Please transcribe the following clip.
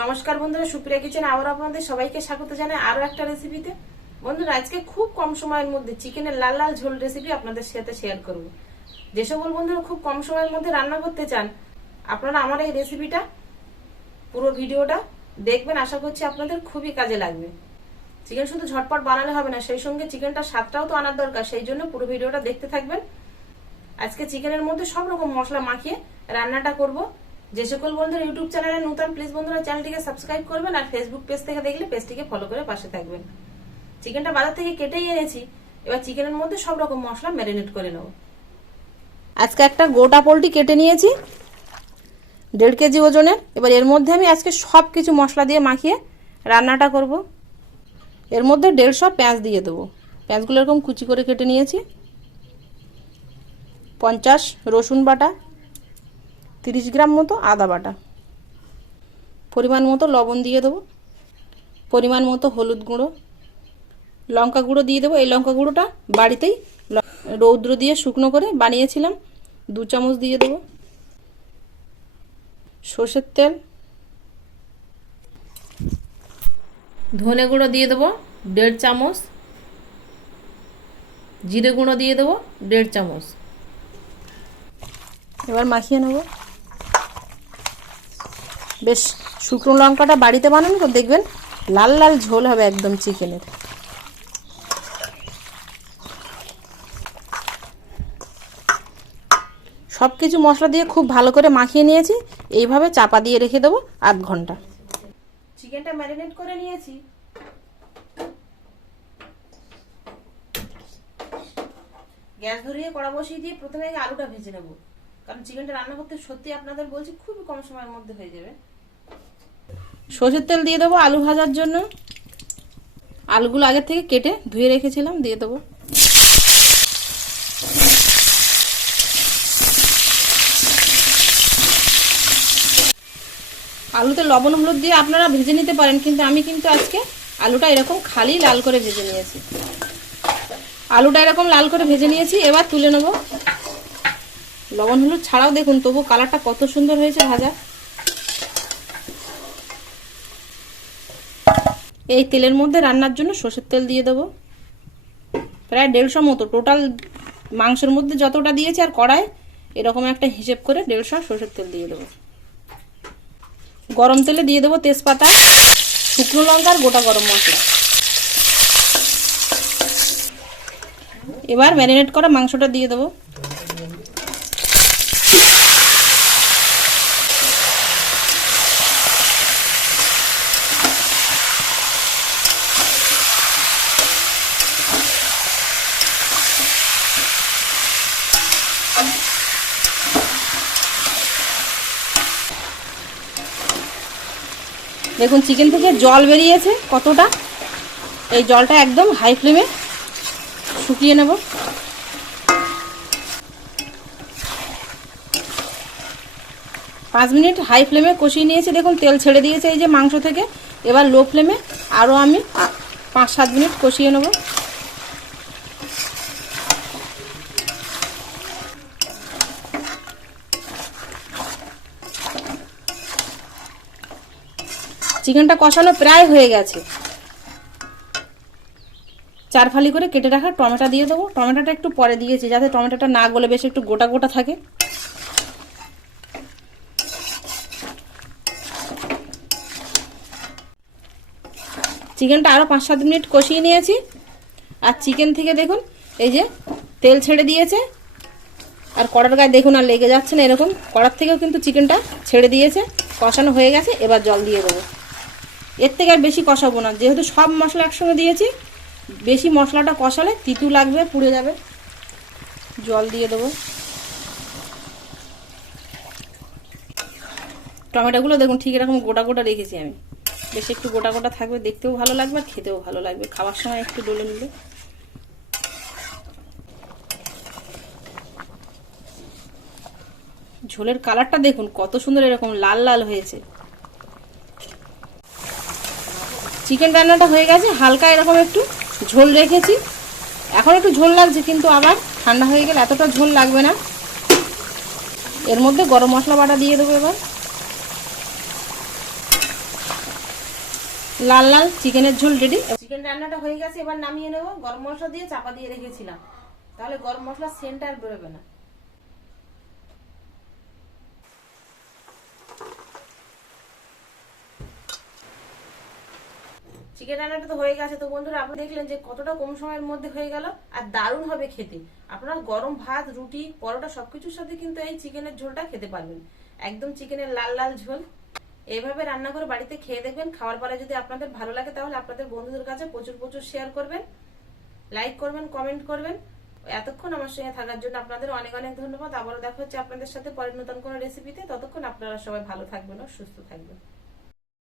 নমস্কার বন্ধুরা, সুপ্রিয়া কিচেনে আবার আপনাদের সবাইকে স্বাগত জানাই আরো একটা রেসিপিতে। বন্ধুরা, আজকে খুব কম সময়ের মধ্যে চিকেনের লাল লাল ঝোল রেসিপি আপনাদের সাথে শেয়ার করব। যে সকল বন্ধুরা খুব কম সময়ের মধ্যে রান্না করতে চান, আপনারা আমার এই রেসিপিটা পুরো ভিডিওটা দেখবেন। আশা করছি আপনাদের খুবই কাজে লাগবে। চিকেন শুধু ঝটপট বানালে হবে না, সেই সঙ্গে চিকেনটার স্বাদটাও তো আনার দরকার। সেই জন্য পুরো ভিডিওটা দেখতে থাকবেন। আজকে চিকেনের মধ্যে সব রকম মশলা মাখিয়ে রান্নাটা করব। যে সকল বন্ধুরা ইউটিউব চ্যানেলে নতুন, প্লিজ বন্ধুরা চ্যানেলটিকে সাবস্ক্রাইব করবেন, আর ফেসবুক পেজ থেকে দেখলে পেজটিকে ফলো করে পাশে থাকবেন। চিকেনটা বাজার থেকে কেটেই এনেছি, এবার চিকেনের মধ্যে সব রকম মশলা ম্যারিনেট করে নেব। আজকে একটা গোটা পোলট্রি কেটে নিয়েছি 1.5 কেজি ওজনের। এবার এর মধ্যে আমি আজকে সব কিছু মশলা দিয়ে মাখিয়ে রান্নাটা করব। এর মধ্যে 150 পেঁয়াজ দিয়ে দেবো। পেঁয়াজগুলো এরকম কুচি করে কেটে নিয়েছি। 50 রসুন বাটা, 30 গ্রাম মতো আদা বাটা, পরিমাণ মতো লবণ দিয়ে দেবো, পরিমাণ মতো হলুদ গুঁড়ো, লঙ্কা গুঁড়ো দিয়ে দেবো। এই লঙ্কা গুঁড়োটা বাড়িতেই রৌদ্র দিয়ে শুকনো করে বানিয়েছিলাম, 2 চামচ দিয়ে দেবো। সর্ষের তেল, ধনে গুঁড়ো দিয়ে দেবো 1.5 চামচ, জিরে গুঁড়ো দিয়ে দেবো 1.5 চামচ। এবার মাখিয়ে নেব। বেশ শুকনো লঙ্কাটা বাড়িতে বানানো তো দেখবেন লাল লাল ঝোল হবে একদম চিকেনের। সব কিছু মশলা দিয়ে খুব ভালো করে মাখিয়ে নিয়েছি। এইভাবে চাপা দিয়ে রেখে দেবো আধ ঘন্টা। চিকেনটা ম্যারিনেট করে নিয়েছি। গ্যাস ধরিয়ে কড়া বসিয়ে দিয়ে প্রথমে আলুটা ভেজে নেব, কারণ চিকেনটা রান্না করতে সত্যি আপনাদের বলছি খুবই কম সময়ের মধ্যে হয়ে যাবে। সরষের তেল দিয়ে দেবো আলু ভাজার জন্য। আলুগুলো আগের থেকে কেটে ধুয়ে রেখেছিলাম, দিয়ে দেবো। আলুতে লবণ হলুদ দিয়ে আপনারা ভেজে নিতে পারেন, কিন্তু আমি আজকে আলুটা এরকম খালি লাল করে ভেজে নিয়েছি। আলুটা এরকম লাল করে ভেজে নিয়েছি, এবার তুলে নেব। লবণ হলুদ ছাড়াও দেখুন তবু কালারটা কত সুন্দর হয়েছে ভাজা। এই তেলের মধ্যে রান্নার জন্য সরষের তেল দিয়ে দেবো প্রায় 150 মতো। টোটাল মাংসের মধ্যে যতটা দিয়েছি আর কড়াই এরকম একটা হিসেব করে 150 সরষের তেল দিয়ে দেবো। গরম তেলে দিয়ে দেবো তেজপাতা, শুকনো লঙ্কা আর গোটা গরম মশলা। এবার ম্যারিনেট করা মাংসটা দিয়ে দেবো। দেখুন চিকেন থেকে জল বেরিয়েছে কতটা। এই জলটা একদম হাই ফ্লেমে শুকিয়ে নেব। 5 মিনিট হাই ফ্লেমে কষিয়ে নিয়েছি। দেখুন তেল ছেড়ে দিয়েছে এই যে মাংস থেকে। এবার লো ফ্লেমে আরও আমি 5-7 মিনিট কষিয়ে নেব। চিকেনটা কষানো প্রায় হয়ে গেছে। 4 ফালি করে কেটে রাখা টমেটো দিয়ে দেবো। টমেটোটা একটু পরে দিয়েছি যাতে টমেটোটা না গলে বেশ একটু গোটা গোটা থাকে। চিকেনটা আরও 5-7 মিনিট কষিয়ে নিয়েছি। আর চিকেন থেকে দেখুন এই যে তেল ছেড়ে দিয়েছে, আর কড়ার গায়ে দেখুন আর লেগে যাচ্ছে না এরকম। কড়ার থেকেও কিন্তু চিকেনটা ছেড়ে দিয়েছে, কষানো হয়ে গেছে। এবার জল দিয়ে দেবো। এর থেকে আর বেশি কষাবো না, যেহেতু সব মশলা একসঙ্গে দিয়েছি। বেশি মশলাটা কষালে তিতু লাগবে, পুড়ে যাবে। জল দিয়ে দেবো। টমেটোগুলো দেখুন ঠিক এরকম গোটা গোটা রেখেছি আমি। বেশি একটু গোটা গোটা থাকবে, দেখতেও ভালো লাগবে আর খেতেও ভালো লাগবে। খাওয়ার সময় একটু ডলে নিলে। ঝোলের কালারটা দেখুন কত সুন্দর এরকম লাল লাল হয়েছে। চিকেন রান্নাটা হয়ে গেছে। হালকা এরকম একটু ঝোল রেখেছি। এখন একটু ঝোল লাগছে, কিন্তু আবার ঠান্ডা হয়ে গেলে এতটা ঝোল লাগবে না। এর মধ্যে গরম মশলা বাটা দিয়ে দেবো। এবার লাল লাল চিকেনের ঝোল রেডি। চিকেন রান্নাটা হয়ে গেছে, এবার নামিয়ে নেবো। গরম মশলা দিয়ে চাপা দিয়ে রেখেছিলাম, তাহলে গরম মশলা সেন্ট আর বেরোবে না। চিকেন রান্নাটা তো হয়ে গেছে। তো বন্ধুরা, আপনি দেখলেন যে কতটা কম সময়ের মধ্যে হয়ে গেল, আর দারুণ হবে খেতে। আপনারা গরম ভাত, রুটি, পরোটা সবকিছুর সাথে কিন্তু এই চিকেনের ঝোলটা খেতে পারবেন। একদম চিকেনের লাল লাল ঝোল। এইভাবে রান্না করে বাড়িতে খেয়ে দেখবেন। খাওয়ার পরে যদি আপনাদের ভালো লাগে তাহলে আপনাদের বন্ধুদের কাছে প্রচুর প্রচুর শেয়ার করবেন, লাইক করবেন, কমেন্ট করবেন। এতক্ষণ আমার সঙ্গে থাকার জন্য আপনাদের অনেক অনেক ধন্যবাদ। আবারও দেখা হচ্ছে আপনাদের সাথে পরের নতুন কোনো রেসিপিতে। ততক্ষণ আপনারা সবাই ভালো থাকবেন ও সুস্থ থাকবেন।